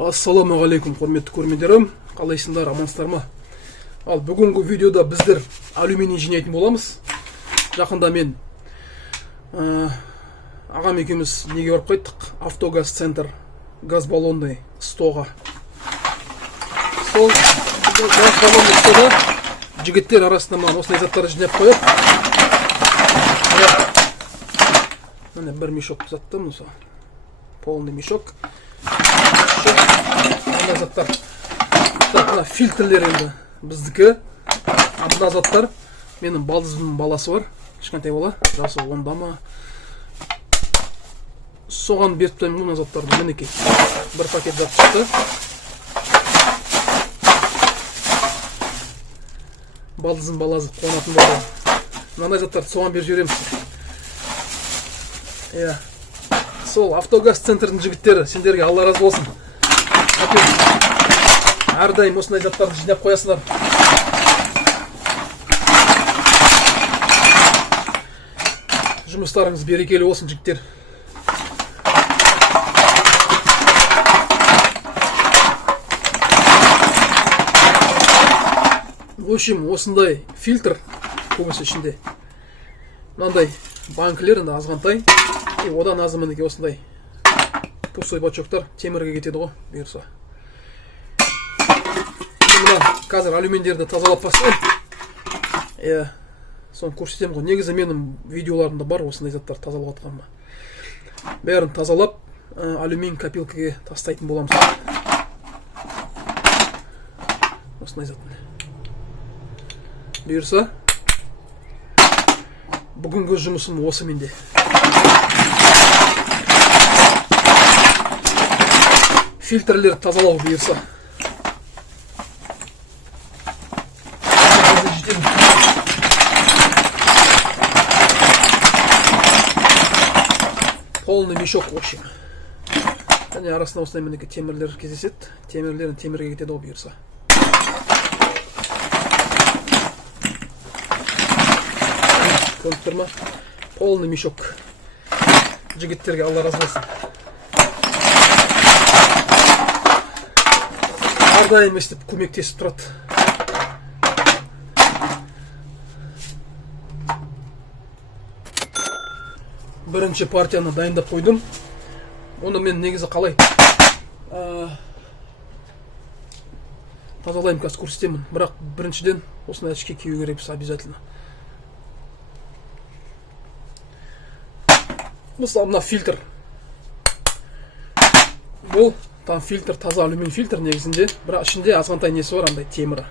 Ассаламуалейкум, құрметті көрермендерім, қалайсыңдар, амансыздар ма? Ал бүгінгі видеода біздер алюминий жинайтын боламыз. Жақында мен ағам екеуміз неге барып қайттық? Автогаз центр газ баллонный стоға. Сол газ баллонный стоға жігіттер арасында маған осындай заттарды жинап қойып. Міне бір мешок заттым, осы полный мешок. Мына заттар. Мына фильтрлер енді біздікі. Мына заттар менің балдызымның баласы бар. Кішкентай бала, жасы 10-да ма. Соған беріп таймын мына заттарды. Мінекей. Бір пакет зат шықты. Балдызым баласы қуанатын болды. Мынандай заттарды соған беріп жібереміз. Сол автогаз центрдің жігіттері, сендерге Алла разы болсын. Әрдайым осындай заттарды жинап қоясыңдар. Жұмыстарыңыз берекелі болсын, жігіттер. В общем, осындай фильтр көбісі ішінде. Мынандай банкілер азғантай. Одан азы мінеке осындай пустой бачоктар темірге кетеді ғой, бұйырса. Мына қазір алюминдерді тазалап бастаймын. Соны көрсетемін ғой. Негізі менің видеоларымда бар осындай заттар тазалап атқанма. Бәрін тазалап, алюмин копилкаға тастайтын боламыз. Осындай заттың. Бұйырса, бүгінгі жұмысым осы менде. Фильтрлер тазалау бұйырса. Полный мешок, в общем. Және арасында осындай мінеке темірлер кездеседі. Темірлерін темірге кетеді ғой бұйырса. Көріп тұр ма? Полный мешок. Жігіттерге Алла разы болсын. Әрдайым естіп көмектесіп тұрады. Бірінші партияны дайындап қойдым. Оны мен негізі қалай тазалайым, қазір көрсетемін. Бірақ біріншіден осындай очки кию керекпіз обязательно. Мысалы, мына фильтр. Бұл там фильтр, таза алюмин фильтр негізінде. Бірақ ішінде азғантай несі бар, андай темірі.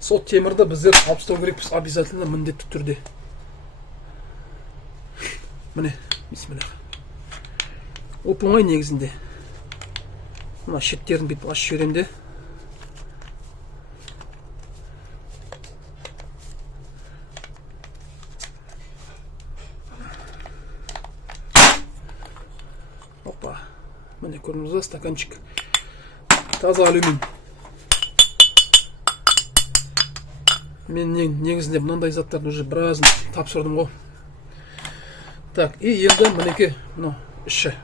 Сол темірді біздер алып тастау керекпіз обязательно, міндетті түрде. Міне, бисмилlah. Оп-оңай негізінде. Мына шеттерін бүйтіп ашып жіберем де. Опа. Міне көрдіңіз ба, стаканчик. Таза алюмин. Мен негізінде мынандай заттарды уже біразын тапсырдым ғой. Так, и енді мінеке, іші.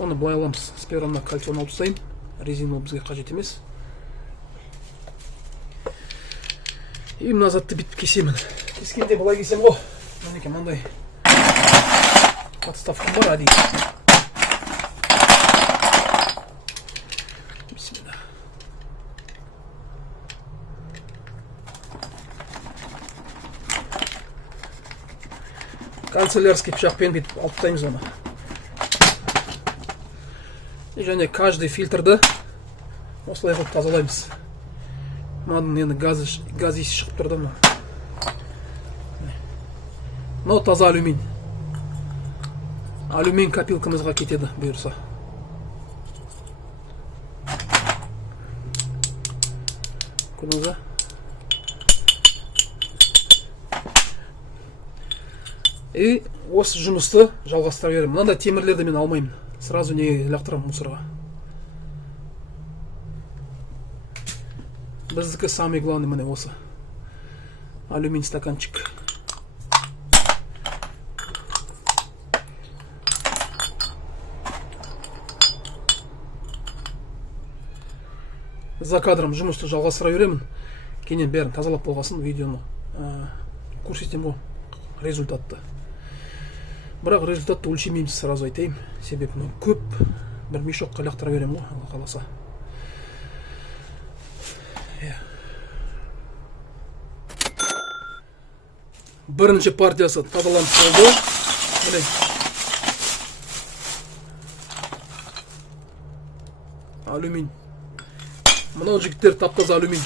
Оны былай аламыз. Сперва мына кольцоны алып тастайын. Резина бізге қажет емес. И мына затты бүйтіп кесемін. Кескенде былай кесем ғой. Мінеке мынандай подставкам бар, әдейі. Бисмилlah. Канцелярский пышақпен бүйтіп алып тастаймыз оны. Және каждый фильтрді осылай қылып тазалаймыз. Мынаның енді газ иісі шығып тұрды ма. Мынау таза алюмин. Алюмин копилкамызға кетеді бұйырса. Көрдіңіз ба? И осы жұмысты жалғастыра беремін. Мынандай темірлерді мен алмаймын. Сразу не лақтырамын мусорға. Біздікі самый главный міне осы. Алюмин стаканчик. за кадром жұмысты жалғастыра беремін. Кейіннен бәрін тазалап болғасын видеоны көрсетемін ғой результатты. Бірақ результатты өлшемейміз, сразу айтайын. Себебі көп бір мешокқа лақтыра беремін ғой, Алла қаласа. Бірінші партиясы тазаланып болды. Міне. Алюмин. Мынау жігіттер тап-таза алюмин.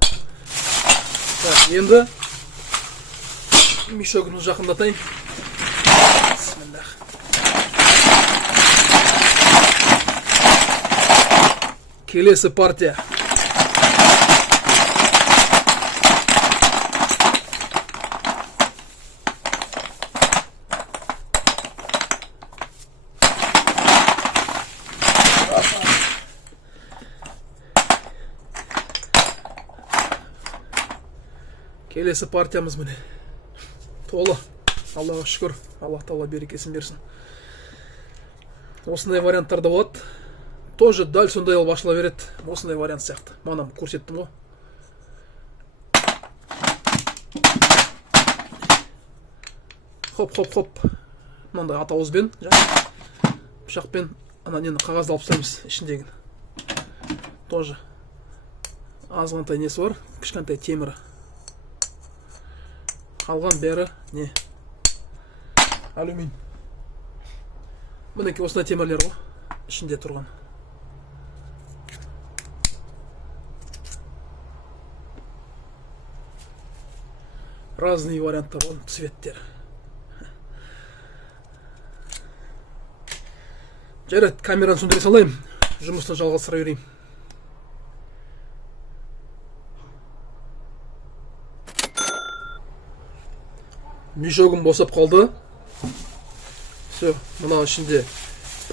Так, енді мешогымызды жақындатайын. Бисмиллах. Келесі партия. Келесі партиямыз міне. Толы. Аллаға шүкір. Аллах Тағала берекесін берсін. Осындай варианттарда болады. Тоже дәл сондай алып ашыла береді. Осындай вариант сияқты. Манам көрсеттім ғой. Хоп. Мынандай атауызбен, пышақпен ана нені қағазды алып тастаймыз ішіндегін. Тоже азғантай несі бар, кішкентай темірі. Қалған бәрі не? Алюмин. Мінекей осындай темірлер ғой, ішінде тұрған. Разные варианттар, вон цветтер. Жарайды, камераны сөндіре салайын, жұмысты жалғастыра берейін. Мешогым босап қалды. Все, мына ішінде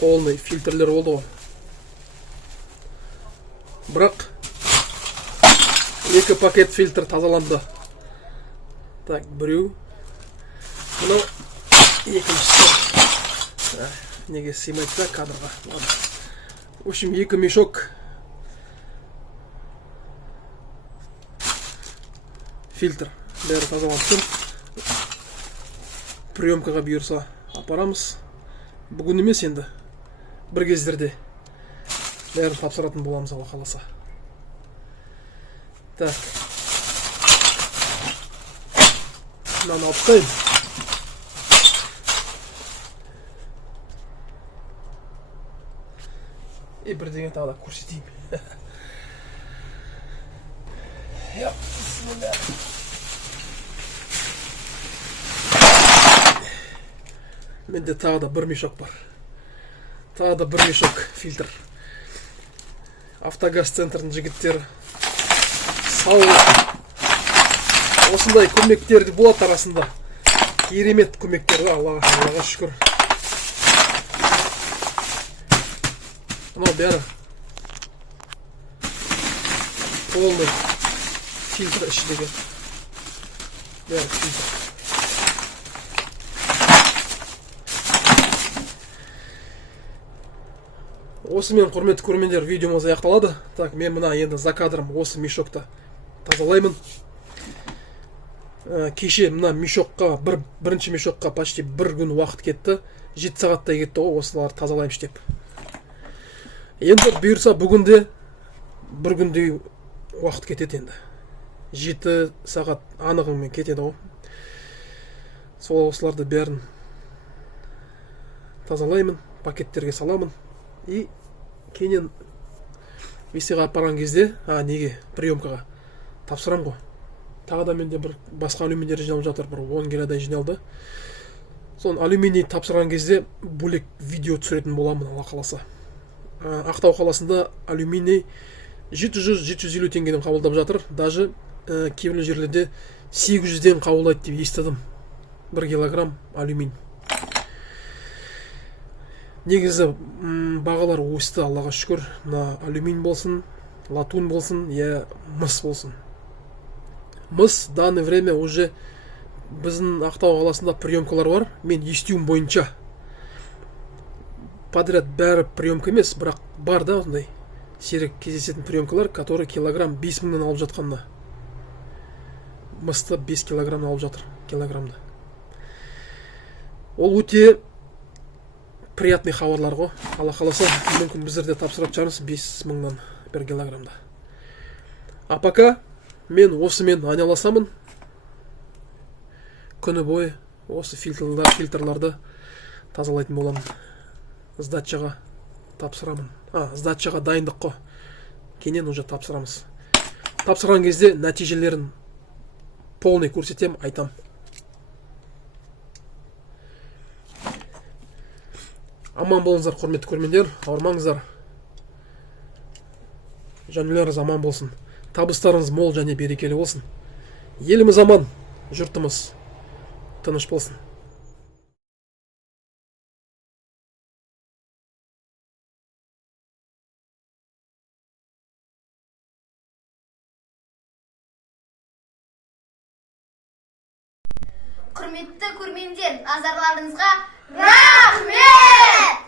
полный фильтрлер болды ғой. Бірақ 2 пакет фильтр тазаланды. Так, біреу. Мынау екіншісі. Неге сыймайды да кадрға. В общем, 2 мешок фильтр. Бәрі тазаланды. Приемкаға бұйырса апарамыз. Бүгін емес енді. Бір кездерде бәрін тапсыратын боламыз, Алла қаласа. Так. Мынаны алып тастайын. И бірдеңе тағы да көрсетейін. Менде тағы да 1 мешок бар. Тағы да 1 мешок фильтр. Автогаз центрдің жігіттері сау. Осындай көмектерді болады арасында. Керемет көмектер, Аллаға шүкір. Мынау бәрі полный фильтр ішіндегі. Бәрі фильтр. Осымен құрметті көрермендер, видеомыз аяқталады. Так, мен мына енді за кадрым осы мешокты тазалаймын. Кеше мына мешокқа, бірінші мешокқа почти 1 күн уақыт кетті. 7 сағаттай кетті ғой, осылар тазалаймыш деп. Енді бұйырса бүгінде 1 күндей уақыт кетеді енді. 7 сағат анығымен кетеді ғой. Сол осыларды бәрін тазалаймын, пакеттерге саламын. И кейінен весеға апарған кезде, неге приемкаға тапсырам ғой. Тағы да менде бір басқа алюминдер жиналып жатыр, бір 10 келадай жиналды. Соны алюминий тапсырған кезде бөлек видео түсіретін боламын, Алла қаласа. Ақтау қаласында алюминий 700-750 теңгеден қабылдап жатыр. Даже кейбір жерлерде 800-ден қабылдайды деп естідім. 1 килограмм алюмин. Негізі бағалар өсті, Аллаға шүкір. Мына алюмин болсын, латунь болсын, мыс болсын. Мыс данное время уже біздің Ақтау қаласында приемкалар бар. Мен естуім бойынша подряд бәрі приемка емес, бірақ бар да ондай. сирек кездесетін приемкалар, который килограмм 5000-нен алып жатқанда. Мысты 5 килограмм алып жатыр, килограммды. Ол өте приятный хабарлар ғой. Алла қаласа, мүмкін біздерде тапсырып шығармыз 5000-нан 1 килограммда. А пока мен осымен айналасамын. Күні бойы осы фильтрларды тазалайтын боламын. Сдачаға тапсырамын. Сдачаға дайындық қой. Кейіннен уже тапсырамыз. Тапсырған кезде нәтижелерін полный көрсетем, айтам. Аман болыңыздар, құрметті көрермендер, ауырмаңыздар. Жанұяларыңыз аман болсын. Табыстарыңыз мол және берекелі болсын. Еліміз аман, жұртымыз тыныш болсын. Құрметті көрермендер, назарларыңызға рахмет!